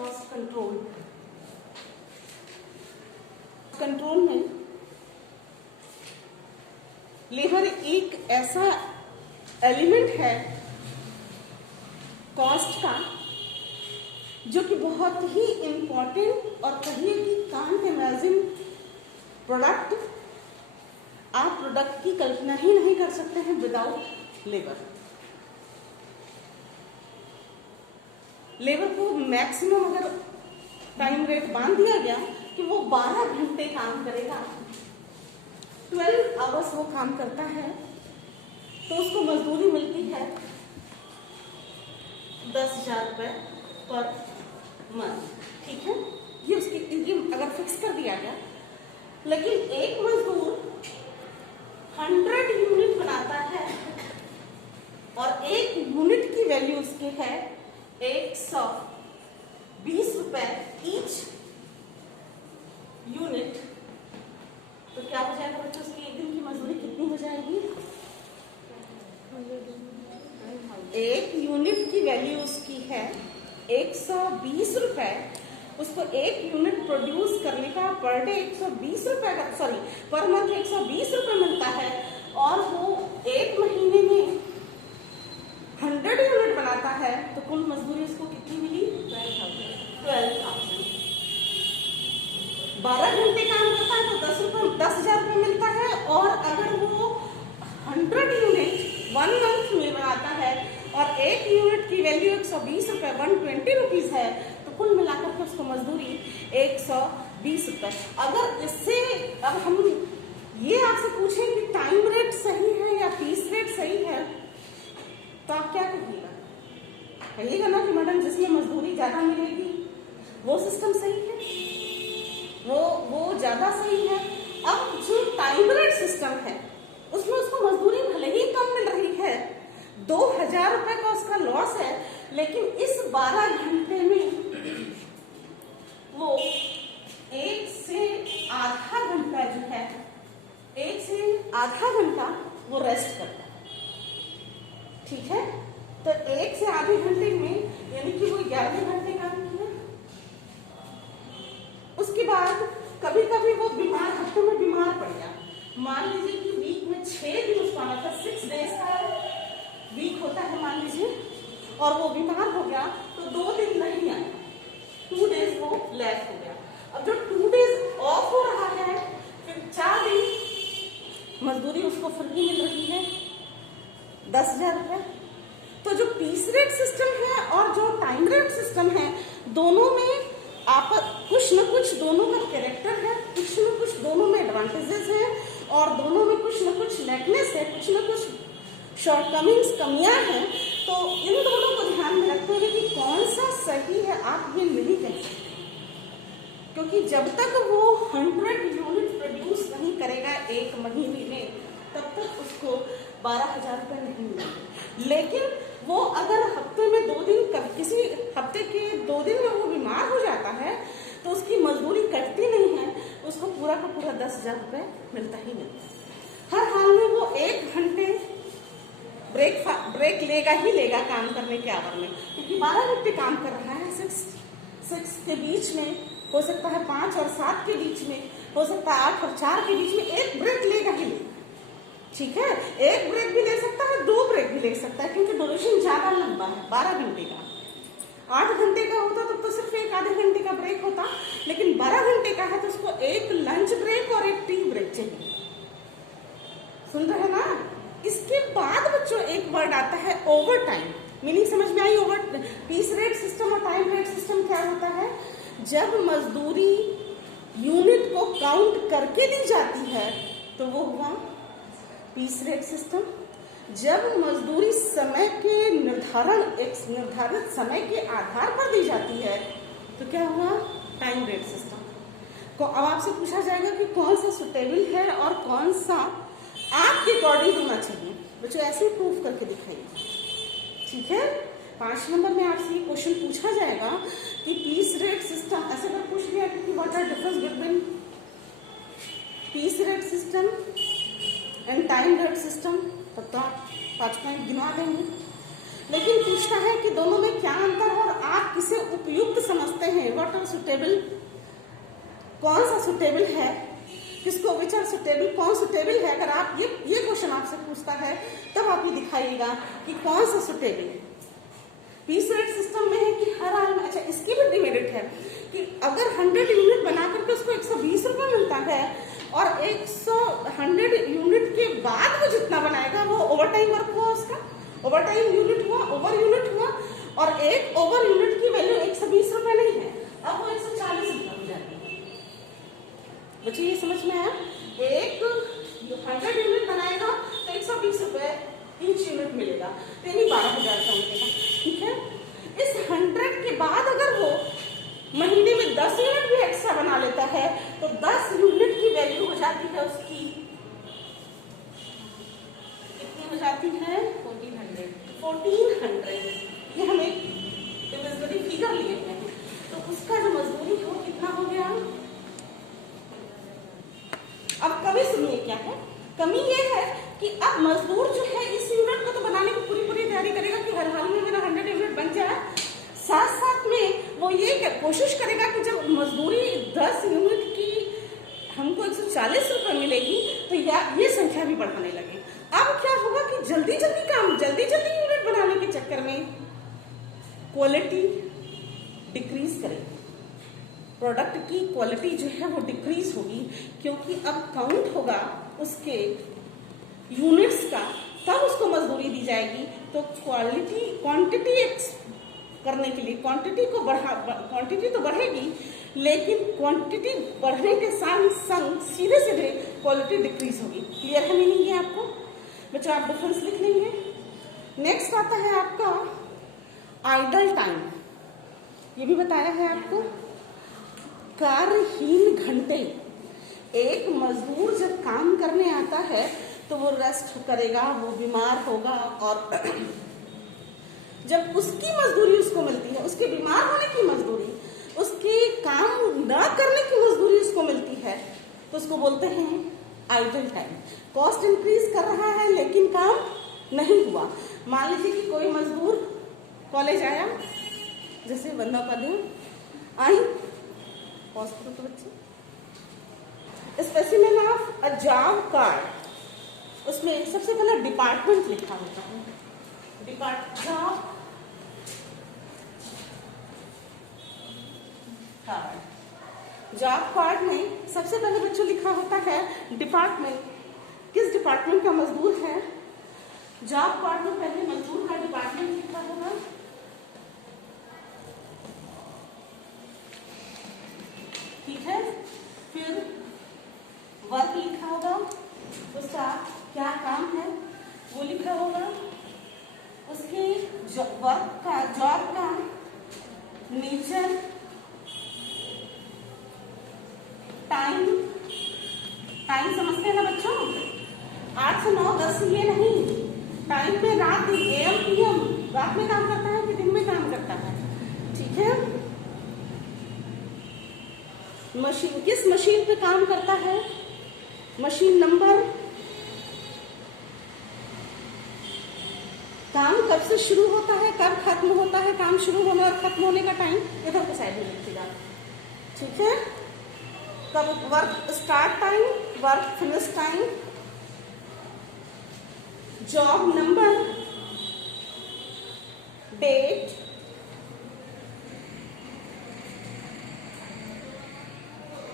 Cost control. Control में labour एक ऐसा एलिमेंट है कॉस्ट का जो कि बहुत ही इंपॉर्टेंट और कहिए कि कांट इमेजिन प्रोडक्ट, आप प्रोडक्ट की कल्पना ही नहीं कर सकते हैं विदाउट लेबर। लेबर को मैक्सिमम अगर टाइम रेट बांध दिया गया कि वो 12 घंटे काम करेगा, 12 आवर्स वो काम करता है, तो उसको मजदूरी मिलती है 10,000 रुपये पर मंथ। ठीक है, ये उसकी ये अगर फिक्स कर दिया गया। लेकिन एक मजदूर 100 यूनिट बनाता है और एक यूनिट की वैल्यू उसकी है 120 रुपए ईच यूनिट, तो क्या हो जाएगा बच्चों, उसकी एक दिन की मजदूरी कितनी हो जाएगी? एक यूनिट की वैल्यू उसकी है 120 रुपए, उसको एक यूनिट प्रोड्यूस करने का पर डे 120 रुपए का, सॉरी पर मंथ 120 रुपए मिलता है, और वो एक महीने में 100 यूनिट बनाता है, तो कुल मजदूरी उसको कितनी मिली? 12,000। 12 घंटे काम करता है तो 10,000 रुपये मिलता है, और अगर वो 100 यूनिट 1 मंथ में बनाता है और एक यूनिट की वैल्यू 120 रुपए 120 रुपीज है, तो कुल मिलाकर के उसको मजदूरी 120 रुपए। अगर इससे अब हम ये आपसे पूछें कि टाइम रेट सही है या पीस रेट सही है, तो आप क्या कहिएगा? कहिएगा ना कि मैडम जिसमें मजदूरी ज्यादा मिलेगी वो सिस्टम सही है, वो ज्यादा सही है। अब जो टाइम रेट सिस्टम है उसमें उसको मजदूरी भले ही कम मिल रही है, 2,000 रुपए का उसका लॉस है, लेकिन इस 12 घंटे में वो 1 से आधा घंटा जो है, 1 से आधा घंटा वो रेस्ट करता है। ठीक है, तो 1 से आधे घंटे में यानी कि वो 11 घंटे काम किया। उसके बाद कभी कभी वो बीमार, हफ्ते में बीमार पड़ गया, मान लीजिए कि वीक में 6 दिन उसको आना था, 6 डेज का वीक होता है मान लीजिए, और वो बीमार हो गया तो 2 दिन नहीं आया, 2 डेज वो लेफ्ट हो गया। अब जो 2 डेज ऑफ हो रहा है, फिर 4 दिन मजदूरी उसको फ्री मिल रही है 10,000 रुपए। तो जो पीस रेट सिस्टम है और जो टाइम रेट सिस्टम है, दोनों में आप कुछ न कुछ दोनों का कैरेक्टर है, कुछ न कुछ दोनों में एडवांटेजेस है, और दोनों में कुछ न कुछ लेकनेस है, कुछ न कुछ शॉर्टकमिंग्स, कमियां हैं। तो इन दोनों को ध्यान में रखते हुए कि कौन सा सही है, आप ये नहीं कह सकते, क्योंकि जब तक वो 100 यूनिट प्रोड्यूस नहीं करेगा एक महीने में, तब तक उसको 12,000 रुपये नहीं मिलेंगे। लेकिन वो अगर हफ्ते में 2 दिन, किसी हफ्ते के 2 दिन में वो बीमार हो जाता है, तो उसकी मजदूरी कटती नहीं है, उसको पूरा का पूरा 10,000 रुपये मिलता ही मिलता है। हर हाल में वो 1 घंटे ब्रेक लेगा ही लेगा काम करने के आवर में, क्योंकि 12 घंटे काम कर रहा है। 6 के बीच में हो सकता है, 5 और 7 के बीच में हो सकता है, 8 और 4 के बीच में एक ब्रेक लेगा ही लेगा। ठीक है, एक ब्रेक भी ले सकता है, 2 ब्रेक भी ले सकता है, क्योंकि ड्यूरेशन ज्यादा लंबा है, 12 घंटे का। 8 घंटे का होता तो सिर्फ एक आधे घंटे का ब्रेक होता, लेकिन 12 घंटे का है तो उसको एक लंच ब्रेक और एक टी ब्रेक चाहिए। सुन रहे हैं ना? इसके बाद बच्चों एक वर्ड आता है ओवर टाइम। मीनिंग समझ में आई? ओवर पीस रेट सिस्टम और टाइम रेट सिस्टम क्या होता है? जब मजदूरी यूनिट को काउंट करके दी जाती है तो वो हुआ पीस रेट सिस्टम। जब मजदूरी समय के एक निर्धारित समय के आधार पर दी जाती है तो क्या हुआ? Time rate system. को अब आपसे पूछा जाएगा कि कौन सा सुटेबल है और कौन सा आपके अकॉर्डिंग होना चाहिए। बच्चों ऐसे ही प्रूफ करके दिखाइए। ठीक है, 5 नंबर में आपसे ये क्वेश्चन पूछा जाएगा कि पीस रेट सिस्टम, ऐसे अगर पूछ लिया कि what are difference between piece rate system and time rate system, तब तो आप 5 पॉइंट गिनवा देंगे। लेकिन पूछता है कि दोनों में क्या अंतर है और आप किसे उपयुक्त समझते हैं। व्हाट आर सुटेबल, कौन सा सुटेबल है, किसको विच आर सुटेबल, कौन सुटेबल है। अगर आप ये क्वेश्चन आपसे पूछता है तब आप ये दिखाइएगा कि कौन सा सुटेबल है। पीस रेट सिस्टम में है कि हर हाल में, अच्छा इसकी भी डिमेरिट है कि अगर 100 यूनिट बना करके उसको 120 रुपये मिलता है और 100 यूनिट के बाद वो जितना बनाएगा वो ओवर टाइम वर्क हुआ, उसका ओवर टाइम यूनिट हुआ, ओवर यूनिट हुआ, और एक ओवर यूनिट की वैल्यू 120 रुपये नहीं है, अब वो 140 रुपये हो जाती है। बच्चे ये समझ में आया, एक 100 यूनिट बनाएगा तो 120 रुपये ईच यूनिट मिलेगा, यानी 12,000 का मिलेगा। ठीक है, इस 100 के बाद अगर वो महीने में 10 यूनिट भी एक्स्ट्रा बना लेता है तो 10 यूनिट की वैल्यू हो जाती है उसकी, कितनी हो जाती है, 1400। ये हम एक इमेजिनरी फिगर लिए हुए हैं, तो उसका जो मजदूरी हो कितना हो गया। अब कमी सुनिए क्या है, कमी ये है कि अब मजदूर जो है इस यूनिट को तो बनाने की पूरी तैयारी करेगा कि हर हाल में मेरा 100 यूनिट बन जाए, साथ साथ में वो ये कोशिश करेगा कि जब मजदूरी 10 यूनिट की हमको 140 रुपये मिलेगी तो ये संख्या भी बढ़ाने लगे। अब क्या होगा कि जल्दी जल्दी यूनिट बनाने के चक्कर में क्वालिटी डिक्रीज करेगी, प्रोडक्ट की क्वालिटी जो है वो डिक्रीज होगी, क्योंकि अब काउंट होगा उसके यूनिट्स का, तब उसको मजदूरी दी जाएगी। तो क्वांटिटी करने के लिए क्वांटिटी तो बढ़ेगी, लेकिन क्वांटिटी बढ़ने के संग सीधे क्वालिटी डिक्रीज होगी। क्लियर है मीनिंग ये आपको बच्चों, आप डिफरेंस लिख लेंगे। नेक्स्ट आता है आपका आइडल टाइम, ये भी बताया है आपको, कार्यहीन घंटे। एक मजदूर जब काम करने आता है तो वो रेस्ट करेगा, वो बीमार होगा, और जब उसकी मजदूरी उसको मिलती है, उसके बीमार होने की मजदूरी, उसके काम न करने की मजदूरी उसको मिलती है, तो उसको बोलते हैं आइडल टाइम। कॉस्ट इंक्रीज कर रहा है लेकिन काम नहीं हुआ। मान लीजिए कि कोई मजदूर कॉलेज आया, जैसे वंदना उपाध्याय आई, पॉज करो तो बच्चे, specimen of a job card, उसमें सबसे पहले डिपार्टमेंट लिखा होता है, जॉब कार्ड। जॉब कार्ड में सबसे पहले बच्चों लिखा होता है डिपार्टमेंट, किस डिपार्टमेंट का मजदूर है। जॉब कार्ड में पहले मजदूर का डिपार्टमेंट लिखा होगा, ठीक है, फिर वर्क लिखा होगा, उसका क्या काम है वो लिखा होगा, उसके वर्क का, जॉब का नेचर, टाइम समझते हैं ना बच्चों, 8 से 9, 10 ये नहीं, टाइम में रात AM PM, रात में काम करता है कि दिन में काम करता है, ठीक है। मशीन, किस मशीन पे काम करता है, मशीन नंबर, काम कब से शुरू होता है, कब खत्म होता है, काम शुरू होने और खत्म होने का टाइम इधर के साइड में लिखिएगा, ठीक है। कब work start time, work finish time, job number, date,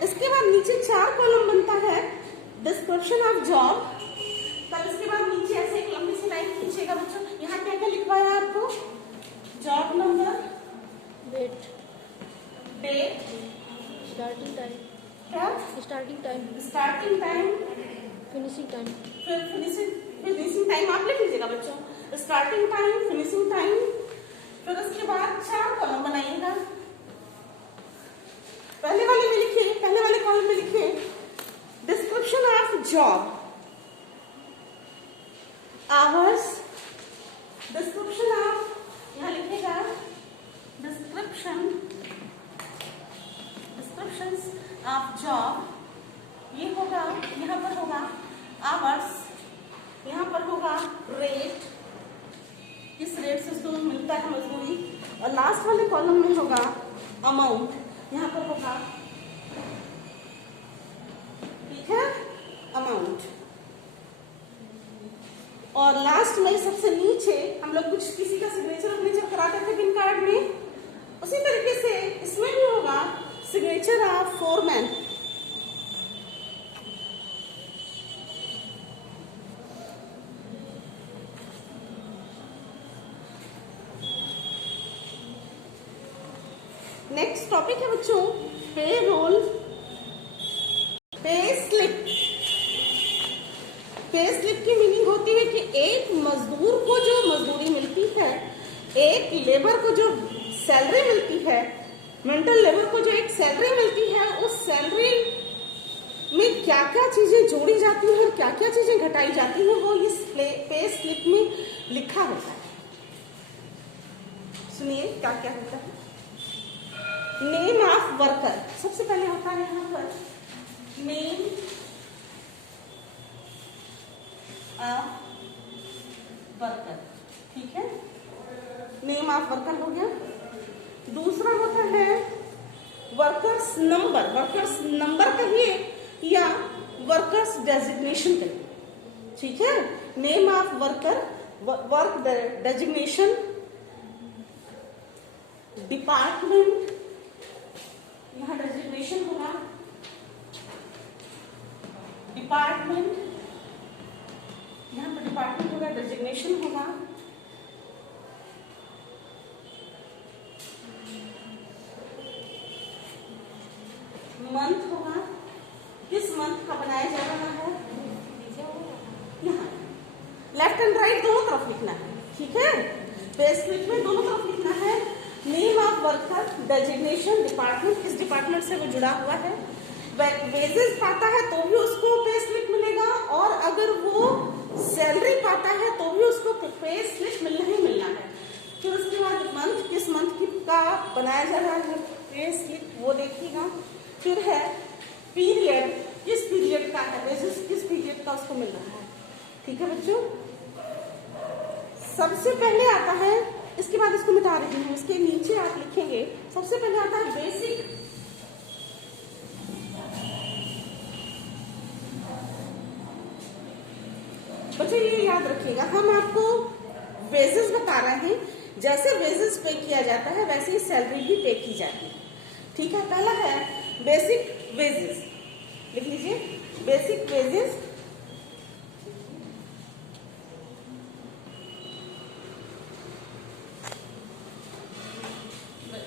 इसके बाद नीचे 4 कॉलम बनता है, डिस्क्रिप्शन ऑफ जॉब, तब इसके बाद नीचे ऐसे एक लंबी सी लाइन खींचेगा बच्चों। यहाँ क्या क्या लिखवाया आपको, job number, date, starting time, क्या starting time, finishing time, finishing time आप लिख लीजिएगा बच्चों, स्टार्टिंग टाइम, फिनिशिंग टाइम, फिर उसके बाद 4 कॉलम बनाइएगा। पहले वाले में लिखिए, पहले वाले कॉलम में लिखिए description of job, hours, description of, यहाँ लिखेगा डिस्क्रिप्शंस ऑफ जॉब, ये होगा, यहाँ पर होगा आवर्स, यहाँ पर होगा रेट, किस रेट से उसको होगा अमाउंट, यहाँ पर होगा, ठीक है, अमाउंट। और लास्ट में सबसे नीचे हम लोग कुछ किसी का सिग्नेचर कराते थे पिन कार्ड में, उसी तरीके से इसमें भी होगा signature of foreman. Next topic है बच्चों पे role, pay slip. Pay slip की मीनिंग होती है कि एक मजदूर को जो मजदूरी मिलती है, एक लेबर को जो सैलरी मिलती है, मेंटल लेबर को जो एक सैलरी मिलती है, उस सैलरी में क्या क्या चीजें जोड़ी जाती हैं और क्या क्या चीजें घटाई जाती हैं, वो इस पे स्लिप में लिखा होता है। सुनिए क्या क्या होता है। नेम ऑफ वर्कर, सबसे पहले होता है यहाँ पर नेम ऑफ वर्कर, ठीक है, नेम ऑफ वर्कर हो गया। दूसरा होता है वर्कर्स नंबर, वर्कर्स नंबर कहिए या वर्कर्स डेजिग्नेशन कहिए, ठीक है। Name of worker, work designation, department, यहाँ डेजिग्नेशन होगा डिपार्टमेंट, यहाँ पर डिपार्टमेंट होगा, डेजिग्नेशन होगा, मंथ होगा, किस मंथ का बनाया जा रहा है, यहाँ लेफ्ट एंड राइट दोनों तरफ लिखना है, ठीक है। पे स्लिप में दोनों तरफ लिखना है। Name of worker, designation, department, किस डिपार्टमेंट से वो जुड़ा हुआ है, वेजेस पाता है तो भी उसको पे स्लिप मिलेगा, और अगर वो सैलरी पाता है तो भी उसको पे स्लिप मिलना ही मिलना है। फिर उसके बाद मंथ, किस मंथ की का बनाया जा रहा है पे स्लिप, वो देखिएगा। फिर है पीरियड, किस पीरियड का है, वेजेस किस पीरियड का उसको मिल रहा है, ठीक है बच्चों। सबसे पहले आता है, इसके बाद इसको मिटा रही हूँ, इसके नीचे आप लिखेंगे, सबसे पहले आता है बेसिक, बच्चों ये याद रखिएगा, हम आपको वेजेस बता रहे हैं, जैसे वेजेस पे किया जाता है वैसे ही सैलरी भी पे की जाती है, ठीक है। पहला है बेसिक वेजेस, लिख लीजिए बेसिक वेजेस,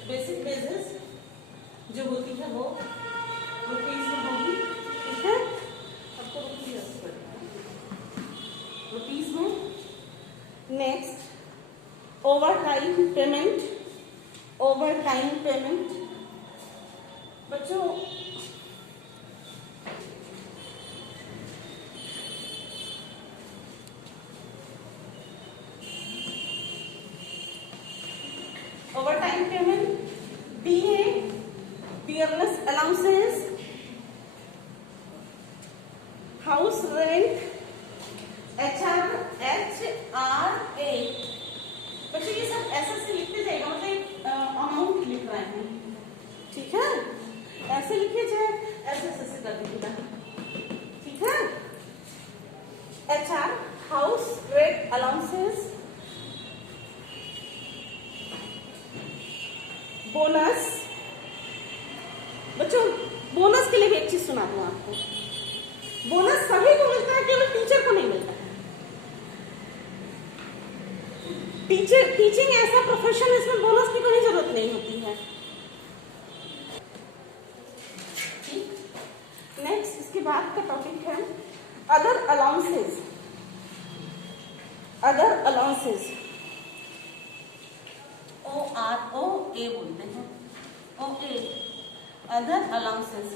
बेसिक वेजेस जो होती है वो रुपीज में होगी, ठीक है, आपको रुपीज में। Next overtime payment, overtime payment बच्चों overtime payment, DA, dearness allowances, house rent, HRA, बच्चों ये सब ऐसे से लिखते जाएगा, मतलब अमाउंट लिख रहे हैं, ठीक है, ऐसे लिखे जाए, ऐसे ऐसे कर दीजिएगा, ठीक है। HR, house rent allowances, bonus, बच्चों बोनस के लिए भी एक चीज सुना दूं आपको, बोनस सभी को मिलता है, केवल टीचर को नहीं मिलता है। टीचिंग ऐसा प्रोफेशन है, इसमें बोनस की कोई जरूरत नहीं होती है, ठीक। नेक्स्ट इसके बाद का टॉपिक है other allowances, other allowances, OROA बोलते हैं, OA, अदर अलाउंसेस।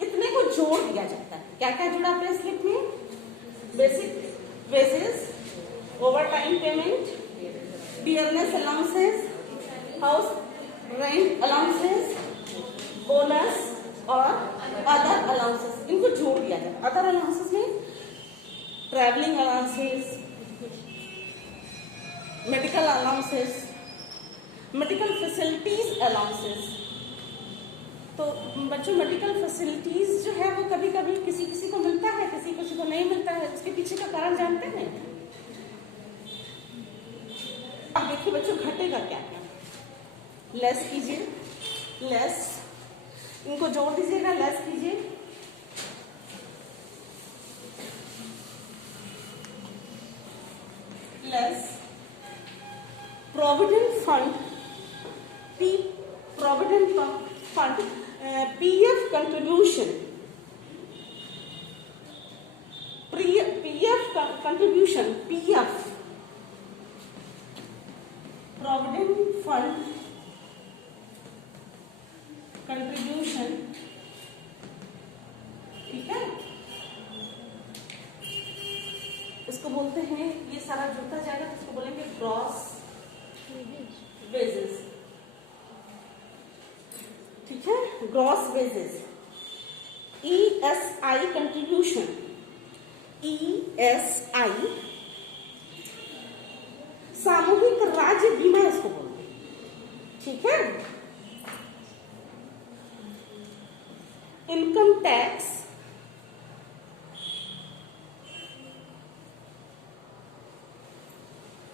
इतने को जोड़ दिया जाता है, क्या क्या जुड़ा पे स्लिप में, basic wages, over time payment, dearness allowances, house rent allowances, bonus और अदर अलाउंसेस, इनको जोड़ दिया जाता है। अदर अलाउंसेस में travelling allowances, medical allowances, medical facilities allowances. तो बच्चों मेडिकल फैसिलिटीज जो है वो कभी कभी किसी किसी को मिलता है, किसी किसी को नहीं मिलता है। उसके पीछे का कारण जानते हैं? अब देखिए बच्चों घटेगा क्या क्या। लेस कीजिए, लेस, इनको जोड़ दीजिएगा, लेस कीजिए, less provident fund, provident fund, PF contribution, PF contribution, PF provident fund contribution, ठीक है। इसको बोलते हैं, ये सारा जुड़ता जाएगा तो इसको बोलेंगे ग्रॉस वेजेस, ठीक है, gross wages. ESI contribution, ESI सामूहिक राज्य बीमा इसको बोलते हैं, ठीक है। इनकम टैक्स,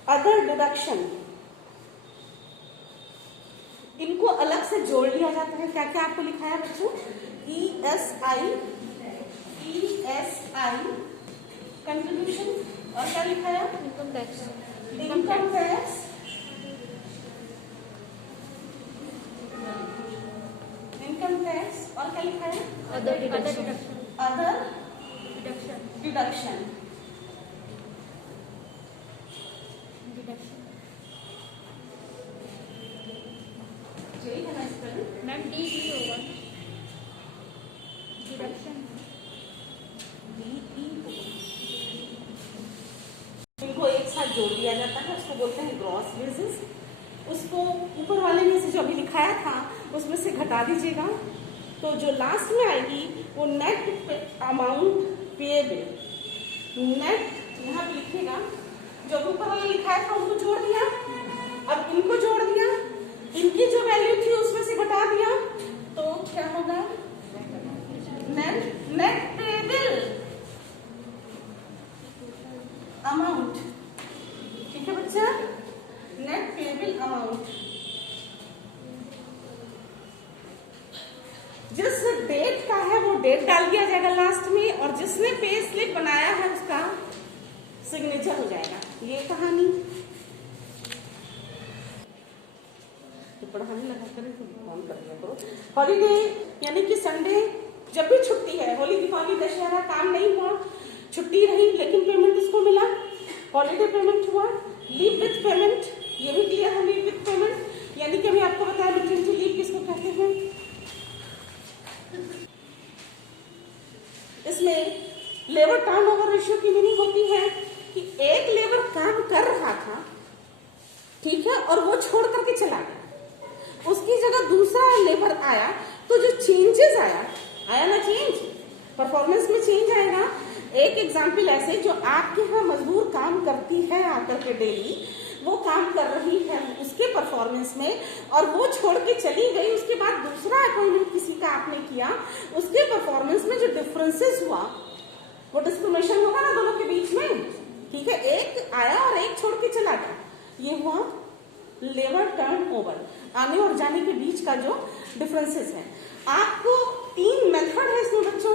अदर डिडक्शन, इनको अलग से जोड़ लिया जाता है। क्या क्या आपको लिखा है बच्चों? ईएसआई, ईएसआई कंट्रीब्यूशन, और क्या लिखा है? Income tax, income tax, income tax, और क्या लिखा है? Other deduction, other deduction, deduction, deduction. यही है ना स्पेलिंग? मैम डी ही होगा, डिडक्शन। इनको एक साथ जोड़ दिया जाता है, उसको बोलते हैं ग्रॉस वेजेस। उसको ऊपर वाले में से जो अभी लिखाया था उसमें से घटा दीजिएगा, तो जो लास्ट में आएगी वो नेट अमाउंट पेएबल, नेट यहाँ पे लिखिएगा। जो ऊपर वाला लिखाया था उनको जोड़ दिया, अब इनको जोड़ दिया, इनकी जो वैल्यू थी उसमें से घटा दिया, तो क्या होगा? नेट पेएबल अमाउंट, ठीक है बच्चा, नेट पेएबल अमाउंट। जिस डेट का है वो डेट डाल दिया जाएगा लास्ट में, और जिसने पे स्लिप बनाया है उसका सिग्नेचर हो जाएगा। ये कहानी तो पढ़ाने लगा करें तो काम कर लिया करो। हॉलीडे यानी कि संडे जब भी छुट्टी है, होली, दीपावली, दशहरा, काम नहीं हुआ, छुट्टी रही लेकिन पेमेंट इसको मिला, हॉलीडे पेमेंट हुआ। लीव विथ पेमेंट, ये भी क्लियर है, लीव विथ पेमेंट यानी कि अभी आपको बताया मैटरनिटी लीव किसको कहते हैं। इसमें लेबर टर्नओवर रेशियो की मीनिंग होती है कि एक लेबर काम कर रहा था, ठीक है, और वो छोड़ करके चला गया, उसकी जगह दूसरा लेबर आया, तो जो चेंजेस आया ना, चेंज परफॉर्मेंस में चेंज आएगा। एक एग्जाम्पल ऐसे, जो आपके यहाँ मजदूर काम करती है आकर के डेली, वो काम कर रही है उसके परफॉर्मेंस में, और वो छोड़ के चली गई, उसके बाद दूसरा अपॉइंटमेंट किसी का आपने किया, उसके परफॉर्मेंस में जो डिफरेंसेस हुआ वो डिस्क्रिमिनेशन होगा ना दोनों के बीच में, ठीक है। एक आया और एक छोड़ के चला गया, ये हुआ लेबर टर्नओवर, आने और जाने के बीच का जो डिफरेंसेस है। आपको 3 मेथड है इसमें बच्चों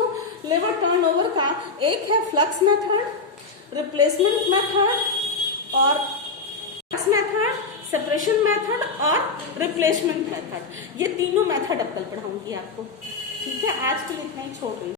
लेबर टर्नओवर का। एक है फ्लक्स मेथड, रिप्लेसमेंट मेथड, और फ्लक्स मेथड, सेपरेशन मेथड और रिप्लेसमेंट मेथड। ये तीनों मेथड अब कल पढ़ाऊंगी आपको, ठीक है। आज के लिए इतना ही छोड़ रही हूँ।